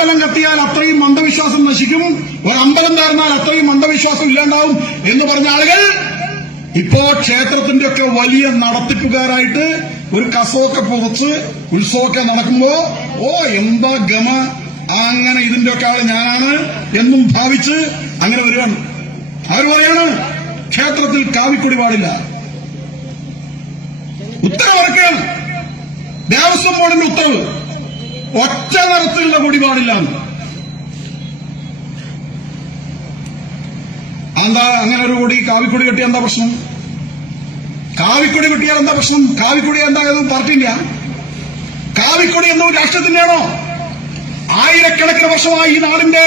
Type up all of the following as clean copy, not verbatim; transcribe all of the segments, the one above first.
ഒരമ്പലം കത്തിയാൽ അത്രയും അന്ധവിശ്വാസം നശിക്കും, ഒരമ്പലം താഴ്ന്നാൽ അത്രയും അന്ധവിശ്വാസം ഇല്ലാണ്ടാവും എന്ന് പറഞ്ഞ ആളുകൾ ഇപ്പോ ക്ഷേത്രത്തിന്റെ ഒക്കെ വലിയ നടത്തിപ്പുകാരായിട്ട് ഒരു കസവൊക്കെ പുറച്ച് ഉത്സവമൊക്കെ നടക്കുമ്പോ എന്താ ഗമ, അങ്ങനെ ഇതിന്റെ ഒക്കെ ആള് ഞാനാണ് എന്നും ഭാവിച്ച് അങ്ങനെ വരികയാണ്. അവർ പറയാണ് ക്ഷേത്രത്തിൽ കാവിക്കൊടി പാടില്ല. ഉത്തരവിറക്കുകയാണ് ദേവസ്വം ബോർഡിന്റെ ഉത്തരവ്, ഒറ്റ നിറത്തിലുള്ള കൊടി പാടില്ല. എന്താ അങ്ങനെ ഒരു കൊടി കാവിക്കൊടി കെട്ടിയ എന്താ പ്രശ്നം? കാവിക്കൊടി കെട്ടിയാൽ എന്താ പ്രശ്നം? കാവിക്കൊടി എന്താ പാർട്ടിന്റെ? കാവിക്കൊടി എന്നത് രാഷ്ട്രത്തിന്റെയാണോ? ആയിരക്കണക്കിന് വർഷമായി ഈ നാടിന്റെ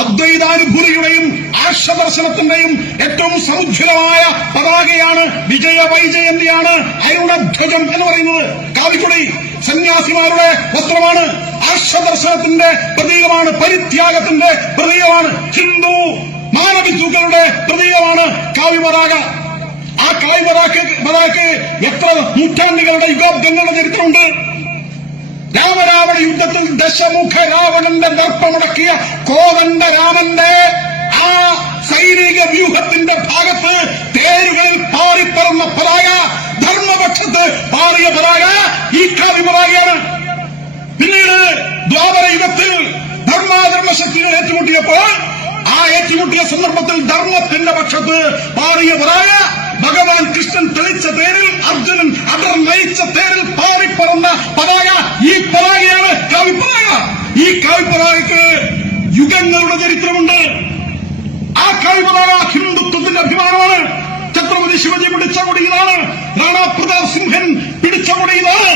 അദ്വൈതാനുഭൂതിയുടെയും ആർഷദർശനത്തിന്റെയും ഏറ്റവും സമുജ്വലമായ പതാകയാണ്, വിജയവൈജയന്തിയാണ് അരുണധ്വജം എന്ന് പറയുന്നത്. കാവിക്കൊടി സന്യാസിമാരുടെ വസ്ത്രമാണ്, ആർഷദർശനത്തിന്റെ പ്രതീകമാണ്, പരിത്യാഗത്തിന്റെ പ്രതീകമാണ്, ഹിന്ദു മാനവികതയുടെ പ്രതീകമാണ് കാവിപതാക. ആ കാവിപതാകയ്ക്ക് എത്ര നൂറ്റാണ്ടുകളുടെ യുഗങ്ങളുടെ ചരിത്രമുണ്ട്. രാമരാവണ യുദ്ധത്തിൽ ദശമുഖ രാവണന്റെ ദർപ്പമുടക്കിയ കോദണ്ഡരാമന്റെ ആ സൈനിക വ്യൂഹത്തിന്റെ ഭാഗത്ത് തേരുകളിൽ പാറിപ്പറന്ന പതാക, ധർമ്മപക്ഷത്ത് പാറിയ പതാക ഈ കാവി പതാകയാണ്. പിന്നീട് ദ്വാപര യുഗത്തിൽ ധർമാധർമ്മ ശക്തികൾ ഏറ്റുമുട്ടിയപ്പോൾ ആ ഏറ്റുമുട്ടിയ സന്ദർഭത്തിൽ ധർമ്മത്തിന്റെ പക്ഷത്ത് പാറിയ പതാക, ഭഗവാൻ കൃഷ്ണൻ തെളിച്ച തേരിൽ അർജുനൻ അടർ നയിച്ച തേരിൽ പാറിപ്പറന്ന പതാക ഈ പതാകയാണ് കാവിപ്പതാക. ഈ കാവിപ്പതാകയ്ക്ക് യുഗങ്ങളുടെ ചരിത്രമുണ്ട്. ആ കാവിപ്പതാക ഹിന്ദുത്വത്തിന്റെ അഭിമാനമാണ്. ഛത്രപതി ശിവജി പിടിച്ച കൊടി ഇതാണ്, റാണാ പ്രതാപ് സിംഹൻ പിടിച്ച കൊടി ഇതാണ്.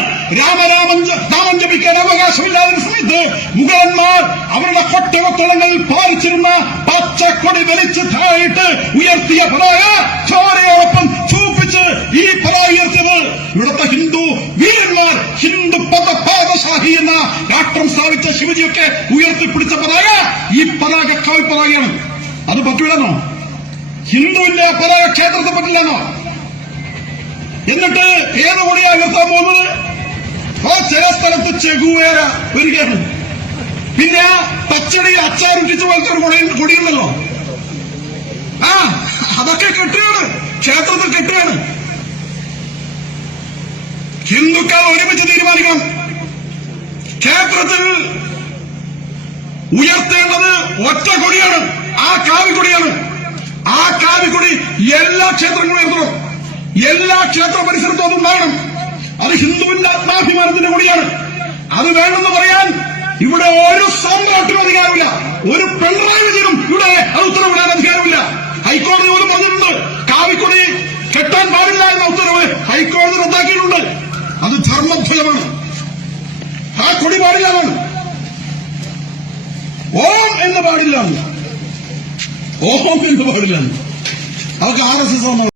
നാമം ജപിക്കാൻ അവകാശമില്ലാത്ത സമയത്ത് മുഗളന്മാർ അവരുടെ കൊട്ടവത്തളങ്ങളിൽ പാലിച്ചിരുന്ന പച്ചക്കൊടി വലിച്ചു താഴിട്ട് ഉയർത്തിയ പതാക ചോരയോടൊപ്പം ചൂപ്പിച്ച് ഈ പതാക ഉയർത്തിയത് ഇവിടുത്തെ ഹിന്ദു വീരന്മാർ, ഹിന്ദു പാദശാഹി എന്ന രാഷ്ട്രം സ്ഥാപിച്ച ശിവജിയൊക്കെ ഉയർത്തിപ്പിടിച്ച പതാക ഈ പതാക കാവിപ്പതാകയാണ്. അത് പറ്റൂലെന്നോ? ഹിന്ദുവിന്റെ പതാക ക്ഷേത്രത്തെ പറ്റില്ലെന്നോ? എന്നിട്ട് ഏത് കൊടിയാ ഉയർത്താൻ പോകുന്നത്? ചില സ്ഥലത്ത് ചെഗുവേര വരികയാണ്. പിന്നെ പച്ചടി അച്ചാറുറ്റിച്ച് പോലത്തെ ഒരു കൊടിയുണ്ടല്ലോ, അതൊക്കെ കെട്ടുകയാണ്, ക്ഷേത്രത്തിൽ കെട്ടുകയാണ്. ഹിന്ദുക്കൾ ഒരുമിച്ച് തീരുമാനിക്കണം. ക്ഷേത്രത്തിൽ ഉയർത്തേണ്ടത് ഒറ്റ കൊടിയാണ്, ആ കാവിക്കൊടിയാണ്. ആ കാവിക്കൊടി എല്ലാ ക്ഷേത്രങ്ങളും ഉയർത്തണം. എല്ലാ ക്ഷേത്ര പരിസരത്തും അതുണ്ടാകണം. അത് ഹിന്ദുവിന്റെ ആത്മാഭിമാനത്തിന്റെ കൊടിയാണ്. അത് വേണമെന്ന് പറയാൻ ഇവിടെ ഒരു സാമ്രാട്ടിനും അധികാരമില്ല. ഒരു പിണറായി വിജയനും ഇവിടെ അത് ഉത്തരവിടാൻ അധികാരമില്ല. ഹൈക്കോടതി പോലും പറഞ്ഞിട്ടുണ്ട് കാവിക്കൊടി കെട്ടാൻ പാടില്ല എന്ന ഉത്തരവ് ഹൈക്കോടതി റദ്ദാക്കിയിട്ടുണ്ട്. അത് ധർമ്മധ്വജമാണ്, ആ കൊടി പാടില്ലാണ്. ഓം എന്ന് പാടില്ലാണ്, ഓം എന്ന് പാടില്ലാണ്. അവർക്ക് RSS